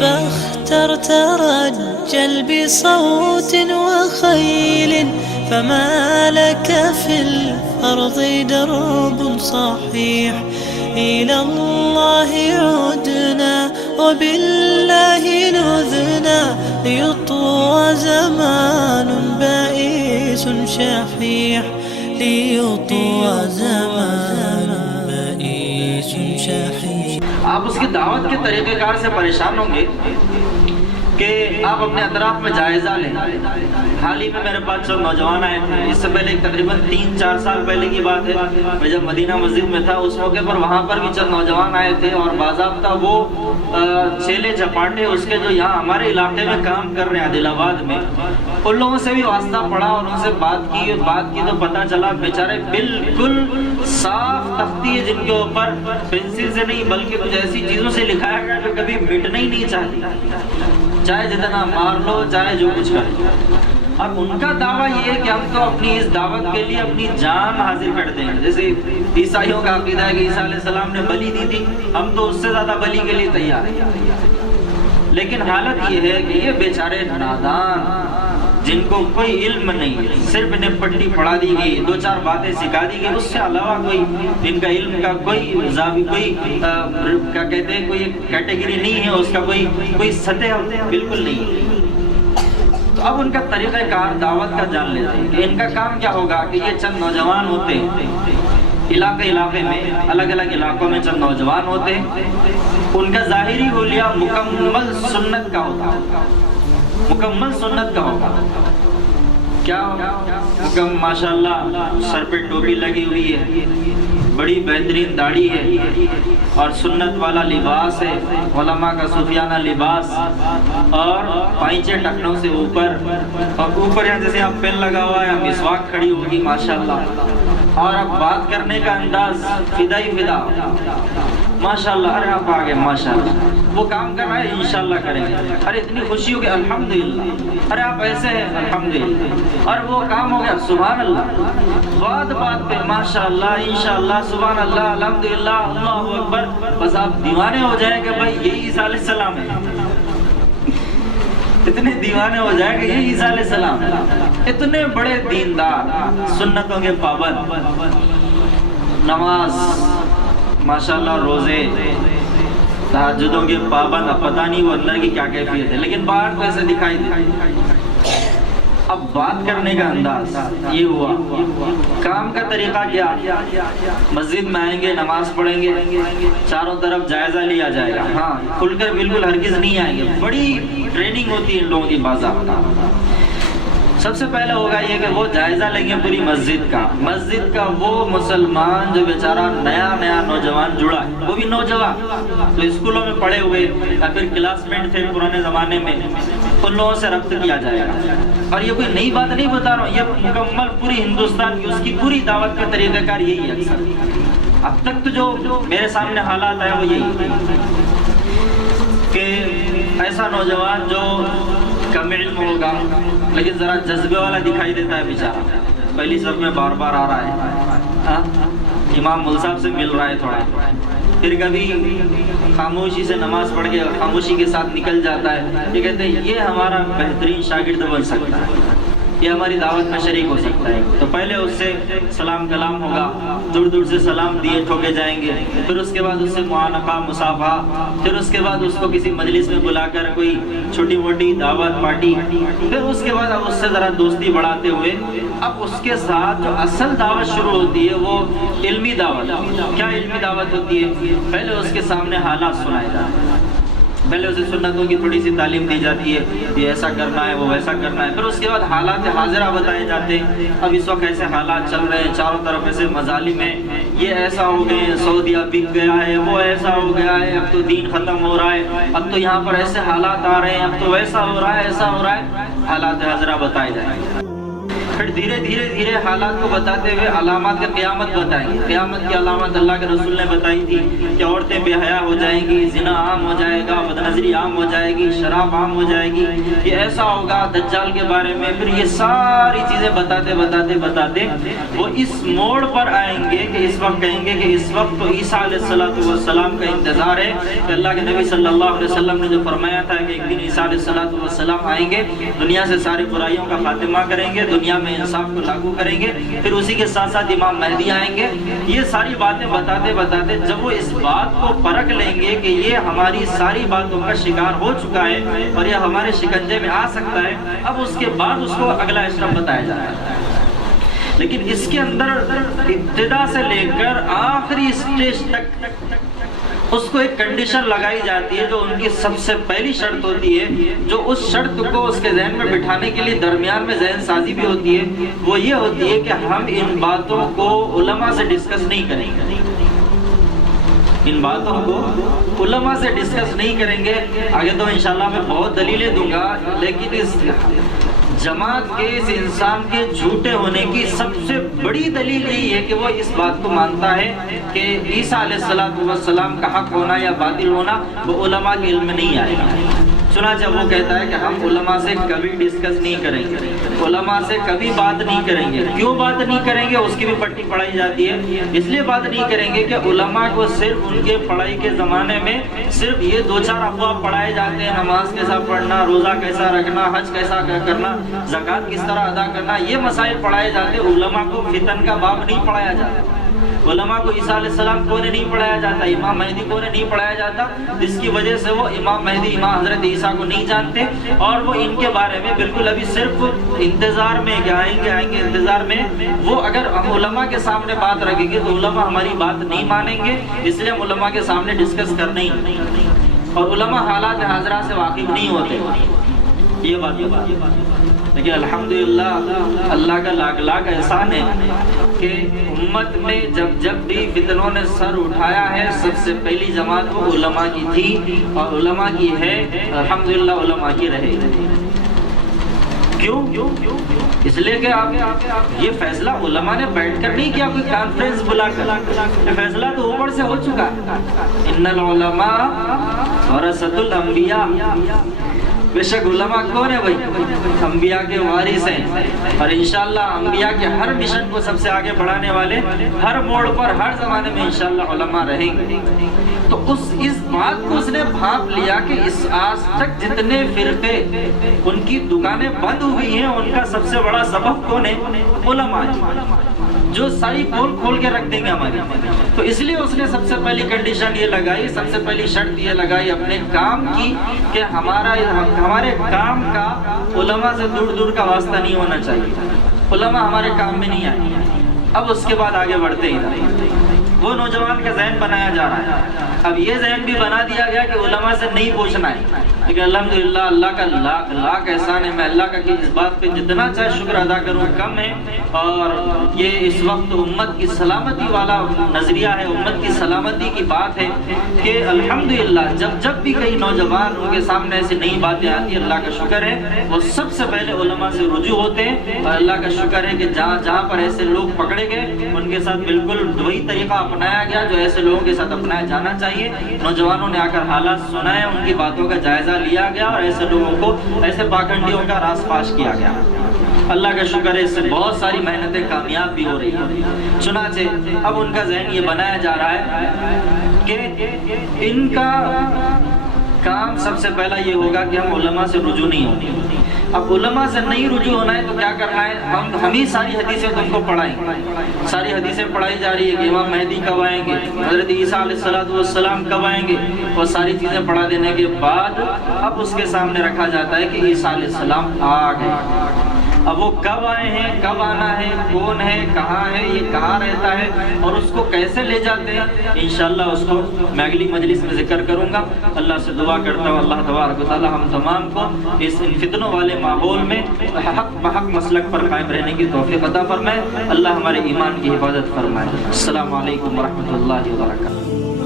بخت ترجل بصوت وخيل فما لك في الأرض درب صحيح إلى الله عدنا وبالله نذنا ليطوى زمان بائس شحيح ليطوى زمان بائس شحيح. آپ اس کی دعوت کے طریقہ کار سے پریشان ہوں گے کہ آپ اپنے اطراف میں جائزہ لیں. حال ہی میں میرے پاس جو نوجوان آئے تھے، اس سے پہلے تقریباً 3-4 سال پہلے کی بات ہے، میں جب مدینہ مسجد میں تھا اس موقع پر وہاں پر بھی چند نوجوان آئے تھے اور باضابطہ وہ چیلے چپاٹے اس کے جو یہاں ہمارے علاقے میں کام کر رہے ہیں عادل آباد میں، ان لوگوں سے بھی واسطہ پڑا اور ان سے بات کی تو پتہ چلا بیچارے بالکل صاف تختی ہے جن کے اوپر پنسل سے نہیں بلکہ کچھ ایسی چیزوں سے لکھایا گیا جو کبھی مٹنا ہی نہیں چاہتی، چاہے جتنا مار لو چاہے جو کچھ کر لو. اور ان کا دعویٰ یہ ہے کہ ہم تو اپنی اس دعوت کے لیے اپنی جان حاضر کر دیں گے. جیسے عیسائیوں کا عقیدہ ہے کہ عیسیٰ علیہ السلام نے بلی دی تھی، ہم تو اس سے زیادہ بلی کے لیے تیار ہیں. لیکن حالت یہ ہے کہ یہ بیچارے نادان جن کو کوئی علم نہیں، صرف انہیں پٹی پڑھا دی گئی، 2-4 باتیں سکھا دی گئی، اس سے علاوہ کوئی ان کا علم کا کوئی کیا کہتے ہیں کوئی کیٹیگری نہیں ہے، اس کا کوئی سطح بالکل نہیں ہے. تو اب ان کا طریقہ کار دعوت کا جان لیتے ہیں کہ ان کا کام کیا ہوگا کہ یہ چند نوجوان ہوتے ہیں علاقے میں، الگ الگ علاقوں میں چند نوجوان ہوتے ہیں، ان کا ظاہری حلیہ مکمل سنت کا ہوتا ہے، مکمل سنت کا ہوگا. کیا مکمل ماشاءاللہ سر پہ ٹوپی لگی ہوئی ہے، بڑی بہترین داڑھی ہے اور سنت والا لباس ہے، علماء کا صوفیانہ لباس، اور پائچے ٹکنوں سے اوپر، اور اوپر یہاں جیسے آپ پین لگا ہوا ہے، مسواک کھڑی ہوگی ماشاءاللہ، اور اب بات کرنے کا انداز فدا ہی فدا ماشاءاللہ. ارے آپ آگے ماشاءاللہ، وہ کام کر رہے ہیں انشاءاللہ کریں گے، ارے اتنی خوشی ہو گئی الحمدللہ، ارے آپ ایسے ہیں الحمدللہ، اور وہ کام ہو گیا سبحان اللہ، بات پہ ماشاءاللہ انشاءاللہ سبحان اللہ الحمدللہ اللہ اکبر. بس آپ دیوانے ہو جائیں کہ بھائی یہی عیسیٰ علیہ السلام ہے، اتنے دیوانے ہو جائیں کہ یہی عیسیٰ علیہ السلام ہے. اتنے بڑے دیندار، سنتوں کے پابند، نماز ماشاءاللہ، روزے، تہجدوں کے پابند. اب پتہ نہیں وہ اندر کی کیا کیفیت ہے، لیکن باہر تو ایسے دکھائی دے. اب بات کرنے کا انداز یہ ہوا، کام کا طریقہ کیا، مسجد میں آئیں گے، نماز پڑھیں گے، چاروں طرف جائزہ لیا جائے گا. ہاں کھل کر بالکل ہرگز نہیں آئیں گے، بڑی ٹریننگ ہوتی ہے ان لوگوں کی باضابطہ. سب سے پہلے ہوگا یہ کہ وہ جائزہ لیں گے پوری مسجد کا وہ مسلمان جو بیچارہ نیا نوجوان جڑا ہے، وہ بھی نوجوان تو اسکولوں میں پڑھے ہوئے یا پھر کلاس میٹ تھے پرانے زمانے میں، ان لوگوں سے ربط کیا جائے گا. اور یہ کوئی نئی بات نہیں بتا رہا ہوں، یہ مکمل پوری ہندوستان کی اس کی پوری دعوت کا طریقہ کار یہی ہے. اکثر اب تک تو جو میرے سامنے حالات آئے وہ یہی کہ ایسا نوجوان جو کم علم ہوگا لیکن ذرا جذبے والا دکھائی دیتا ہے بیچارہ، پہلی صف میں بار بار آ رہا ہے، امام مول صاحب سے مل رہا ہے تھوڑا، پھر کبھی خاموشی سے نماز پڑھ کے خاموشی کے ساتھ نکل جاتا ہے. یہ کہتے ہیں یہ ہمارا بہترین شاگرد بن سکتا ہے، یہ ہماری دعوت میں شریک ہو سکتا ہے. تو پہلے اس سے سلام کلام ہوگا، دور دور سے سلام دیے ٹھوکے جائیں گے، پھر اس کے بعد اس سے معانقہ مصافحہ، پھر اس کے بعد اس کو کسی مجلس میں بلا کر کوئی چھوٹی موٹی دعوت پارٹی، پھر اس کے بعد اب اس سے ذرا دوستی بڑھاتے ہوئے اب اس کے ساتھ جو اصل دعوت شروع ہوتی ہے وہ علمی دعوت. کیا علمی دعوت ہوتی ہے؟ پہلے اس کے سامنے حالات سنائے جاتے ہیں، پہلے اسے سنتوں کی تھوڑی سی تعلیم دی جاتی ہے، یہ ایسا کرنا ہے وہ ویسا کرنا ہے، پھر اس کے بعد حالات حاضرہ بتائے جاتے ہیں. اب اس وقت ایسے حالات چل رہے ہیں، چاروں طرف ایسے مظالم ہیں، یہ ایسا ہو گئے ہیں، سعودیہ بک گیا ہے، وہ ایسا ہو گیا ہے، اب تو دین ختم ہو رہا ہے، اب تو یہاں پر ایسے حالات آ رہے ہیں، اب تو ویسا ہو رہا ہے، ایسا ہو رہا ہے، حالات حاضرہ بتائے جائیں گے. پھر دھیرے دھیرے دھیرے حالات کو بتاتے ہوئے علامات قیامت بتائیں گے. قیامت کی علامات اللہ کے رسول نے بتائی تھی کہ عورتیں بے حیا ہو جائیں گی، زنا عام ہو جائے گا، بدنظری عام ہو جائے گی، شراب عام ہو جائے گی، یہ ایسا ہوگا. دجال کے بارے میں پھر یہ ساری چیزیں بتاتے بتاتے بتاتے وہ اس موڑ پر آئیں گے کہ اس وقت کہیں گے کہ اس وقت تو عیسیٰ علیہ السلام کا انتظار ہے کہ اللہ کے نبی صلی اللہ علیہ وسلم نے جو فرمایا تھا کہ ایک دن عیسیٰ علیہ السلام آئیں گے، دنیا سے ساری برائیوں کا خاتمہ کریں گے، دنیا میں انصاف کو لاگو کریں گے. پھر اسی کے ساتھ ساتھ امام مہدی آئیں گے. یہ ساری باتیں بتاتے بتاتے جب وہ اس بات کو پرکھ لیں گے کہ یہ ہماری ساری باتوں کا شکار ہو چکا ہے اور یہ ہمارے شکنجے میں آ سکتا ہے، اب اس کے بعد اس کو اگلا اشرف بتایا جاتا ہے. لیکن اس کے اندر ابتدا سے لے کر آخری اسٹیج تک اس کو ایک کنڈیشن لگائی جاتی ہے جو ان کی سب سے پہلی شرط ہوتی ہے، جو اس شرط کو اس کے ذہن میں بٹھانے کے لیے درمیان میں ذہن سازی بھی ہوتی ہے. وہ یہ ہوتی ہے کہ ہم ان باتوں کو علماء سے ڈسکس نہیں کریں گے. ان باتوں کو علماء سے ڈسکس نہیں کریں گے. آگے تو انشاءاللہ میں بہت دلیلیں دوں گا، لیکن اس جماعت کے، اس انسان کے جھوٹے ہونے کی سب سے بڑی دلیل یہی ہے کہ وہ اس بات کو مانتا ہے کہ عیسیٰ علیہ السلام کا حق ہونا یا باطل ہونا وہ علماء کے علم میں نہیں آئے گا. چنانچہ وہ کہتا ہے کہ ہم علماء سے کبھی ڈسکس نہیں کریں گے، علماء سے کبھی بات نہیں کریں گے. کیوں بات نہیں کریں گے؟ اس کی بھی پٹی پڑھائی جاتی ہے. اس لیے بات نہیں کریں گے کہ علماء کو صرف ان کے پڑھائی کے زمانے میں صرف یہ 2-4 ابواب پڑھائے جاتے ہیں، نماز کیسا پڑھنا، روزہ کیسا رکھنا، حج کیسا کرنا، زکوٰۃ کس طرح ادا کرنا، یہ مسائل پڑھائے جاتے. علماء کو فتن کا باب نہیں پڑھایا جاتا. علماء کو عیسیٰ علیہ السلام کو نہیں پڑھایا جاتا، امام مہدی کو نہیں پڑھایا جاتا، جس کی وجہ سے وہ امام مہدی، امام حضرت عیسیٰ کو نہیں جانتے. اور وہ ان کے بارے میں بالکل ابھی صرف انتظار میں کہ آئیں گے انتظار میں. وہ اگر ہم علماء کے سامنے بات رکھیں گے تو علماء ہماری بات نہیں مانیں گے، اس لیے ہم علماء کے سامنے ڈسکس کرنے ہی. اور علماء حالات حاضرہ سے واقف نہیں ہوتے، یہ بات. لیکن الحمدللہ اللہ کا لاکھ احسان ہے کہ امت میں جب بھی فتنوں نے سر اٹھایا ہے، سب سے پہلی جماعت وہ علماء کی تھی اور علماء کی ہے. الحمدللہ علماء کی رہے. کیوں؟ اس لیے کہ آپ یہ فیصلہ علماء نے بیٹھ کر نہیں کیا کوئی کانفرنس بلا کر، یہ فیصلہ تو اوپر سے ہو چکا. ان العلماء ورثۃ الانبیاء. بے شک علماء کون ہے بھائی؟ انبیاء کے وارث ہیں، اور انشاءاللہ انبیاء کے ہر مشن کو سب سے آگے بڑھانے والے ہر موڑ پر ہر زمانے میں انشاءاللہ علماء رہیں گے. تو اس بات کو اس نے بھانپ لیا کہ اس آج تک جتنے فرقے ان کی دکانیں بند ہوئی ہیں ان کا سب سے بڑا سبب کون ہے؟ علماء، جو ساری کھول کے رکھ دیں گے ہماری. تو اس لیے اس نے سب سے پہلی کنڈیشن یہ لگائی، سب سے پہلی شرط یہ لگائی اپنے کام کی کہ ہمارے کام کا علماء سے دور کا واسطہ نہیں ہونا چاہیے. علماء ہمارے کام میں نہیں آئے. اب اس کے بعد آگے بڑھتے ہی وہ نوجوان کا ذہن بنایا جا رہا ہے. اب یہ ذہن بھی بنا دیا گیا کہ علماء سے نہیں پوچھنا ہے. لیکن الحمدللہ اللہ کا لاکھ احسان ہے. میں اللہ کا کہ اس بات پہ جتنا چاہے شکر ادا کروں کم ہے. اور یہ اس وقت امت کی سلامتی والا نظریہ ہے، امت کی سلامتی کی بات ہے کہ الحمدللہ جب بھی کئی نوجوان ان کے سامنے ایسی نئی باتیں آتی ہیں، اللہ کا شکر ہے وہ سب سے پہلے علماء سے رجوع ہوتے ہیں. اور اللہ کا شکر ہے کہ جہاں پر ایسے لوگ پکڑے گئے ان کے ساتھ بالکل وہی طریقہ اپنایا گیا جو ایسے لوگوں کے ساتھ اپنایا جانا چاہیے. نوجوانوں نے آ کر حالات سنائے، ان کی باتوں کا جائزہ لیا گیا اور ایسے لوگوں کو، ایسے پاکنڈیوں کا راز پاش کیا گیا. اللہ کا شکر ہے اس سے بہت ساری محنتیں کامیاب بھی ہو رہی ہیں. چنانچہ اب ان کا ذہن یہ بنایا جا رہا ہے کہ ان کا کام سب سے پہلا یہ ہوگا کہ ہم علماء سے رجوع نہیں ہوں گے. اب علماء سے نہیں رجوع ہونا ہے تو کیا کرنا ہے؟ ہم ہی ساری حدیثیں تم کو پڑھائیں گے. ساری حدیثیں پڑھائی جا رہی ہے کہ امام مہدی کب آئیں گے، حضرت عیسیٰ علیہ السلام کب آئیں گے. اور ساری چیزیں پڑھا دینے کے بعد اب اس کے سامنے رکھا جاتا ہے کہ عیسیٰ علیہ السلام آ گئے. اب وہ کب آئے ہیں، کب آنا ہے، کون ہے، کہاں ہے، یہ کہاں رہتا ہے اور اس کو کیسے لے جاتے ہیں، انشاءاللہ اس کو میں اگلی مجلس میں ذکر کروں گا. اللہ سے دعا کرتا ہوں اللہ تبارک و تعالی ہم تمام کو اس ان فتنوں والے ماحول میں حق بحق مسلک پر قائم رہنے کی توفیق عطا فرمائے. اللہ ہمارے ایمان کی حفاظت فرمائے. السلام علیکم ورحمۃ اللہ وبرکاتہ.